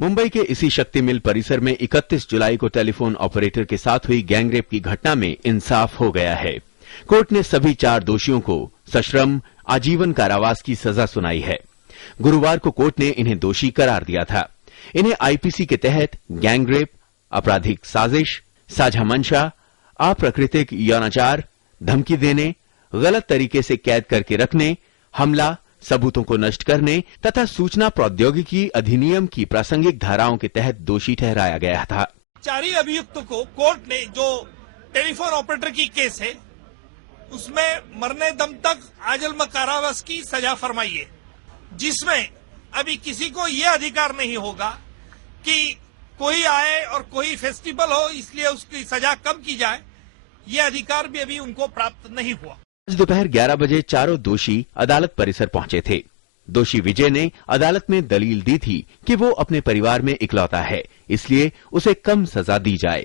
मुंबई के इसी शक्ति मिल परिसर में 31 जुलाई को टेलीफोन ऑपरेटर के साथ हुई गैंगरेप की घटना में इंसाफ हो गया है। कोर्ट ने सभी 4 दोषियों को सश्रम आजीवन कारावास की सजा सुनाई है। गुरुवार को कोर्ट ने इन्हें दोषी करार दिया था। इन्हें आईपीसी के तहत गैंगरेप, आपराधिक साजिश, साझा मंशा, अप्राकृतिक यौनाचार, धमकी देने, गलत तरीके से कैद करके रखने, हमला, सबूतों को नष्ट करने तथा सूचना प्रौद्योगिकी अधिनियम की प्रासंगिक धाराओं के तहत दोषी ठहराया गया था। 4 अभियुक्तों को कोर्ट ने जो टेलीफोन ऑपरेटर की केस है उसमें मरने दम तक आजीवन कारावास की सजा फरमाई है, जिसमें अभी किसी को यह अधिकार नहीं होगा कि कोई आए और कोई फेस्टिवल हो इसलिए उसकी सजा कम की जाए। यह अधिकार भी अभी उनको प्राप्त नहीं हुआ। आज दोपहर 11 बजे चारों दोषी अदालत परिसर पहुंचे थे। दोषी विजय ने अदालत में दलील दी थी कि वो अपने परिवार में इकलौता है, इसलिए उसे कम सजा दी जाए।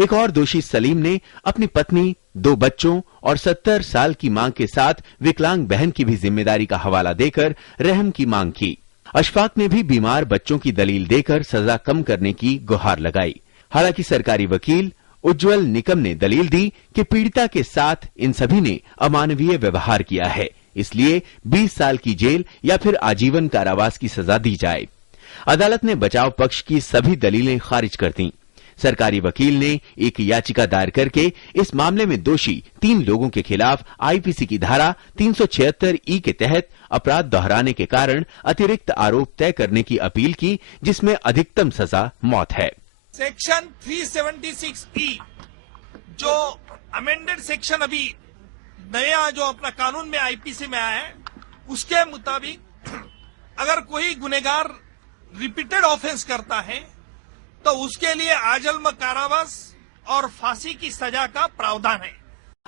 एक और दोषी सलीम ने अपनी पत्नी, 2 बच्चों और 70 साल की मां के साथ विकलांग बहन की भी जिम्मेदारी का हवाला देकर रहम की मांग की। अशफाक ने भी बीमार बच्चों की दलील देकर सजा कम करने की गुहार लगाई। हालांकि सरकारी वकील उज्जवल निकम ने दलील दी कि पीड़िता के साथ इन सभी ने अमानवीय व्यवहार किया है, इसलिए 20 साल की जेल या फिर आजीवन कारावास की सजा दी जाए। अदालत ने बचाव पक्ष की सभी दलीलें खारिज कर दी। सरकारी वकील ने एक याचिका दायर करके इस मामले में दोषी 3 लोगों के खिलाफ आईपीसी की धारा 376 के तहत अपराध दोहराने के कारण अतिरिक्त आरोप तय करने की अपील की, जिसमें अधिकतम सजा मौत है। सेक्शन 376E जो अमेंडेड सेक्शन अभी नया जो अपना कानून में आईपीसी में आया है, उसके मुताबिक अगर कोई गुनहगार रिपीटेड ऑफेंस करता है तो उसके लिए आजीवन कारावास और फांसी की सजा का प्रावधान है।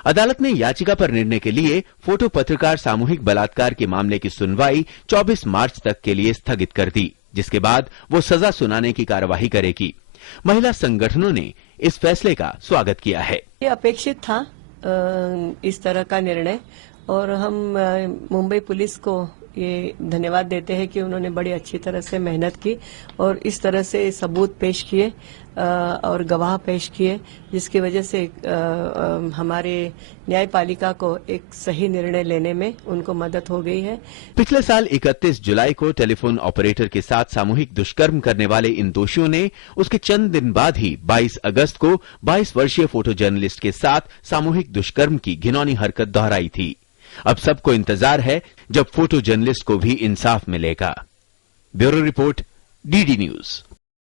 अदालत ने याचिका पर निर्णय के लिए फोटो पत्रकार सामूहिक बलात्कार के मामले की सुनवाई 24 मार्च तक के लिए स्थगित कर दी, जिसके बाद वो सजा सुनाने की कार्यवाही करेगी। महिला संगठनों ने इस फैसले का स्वागत किया है। ये अपेक्षित था इस तरह का निर्णय, और हम मुंबई पुलिस को ये धन्यवाद देते हैं कि उन्होंने बड़ी अच्छी तरह से मेहनत की और इस तरह से सबूत पेश किए और गवाह पेश किए, जिसकी वजह से हमारे न्यायपालिका को एक सही निर्णय लेने में उनको मदद हो गई है। पिछले साल 31 जुलाई को टेलीफोन ऑपरेटर के साथ सामूहिक दुष्कर्म करने वाले इन दोषियों ने उसके चंद दिन बाद ही 22 अगस्त को 22 वर्षीय फोटो जर्नलिस्ट के साथ सामूहिक दुष्कर्म की घिनौनी हरकत दोहराई थी। अब सबको इंतजार है जब फोटो जर्नलिस्ट को भी इंसाफ मिलेगा। Bureau report, DD news.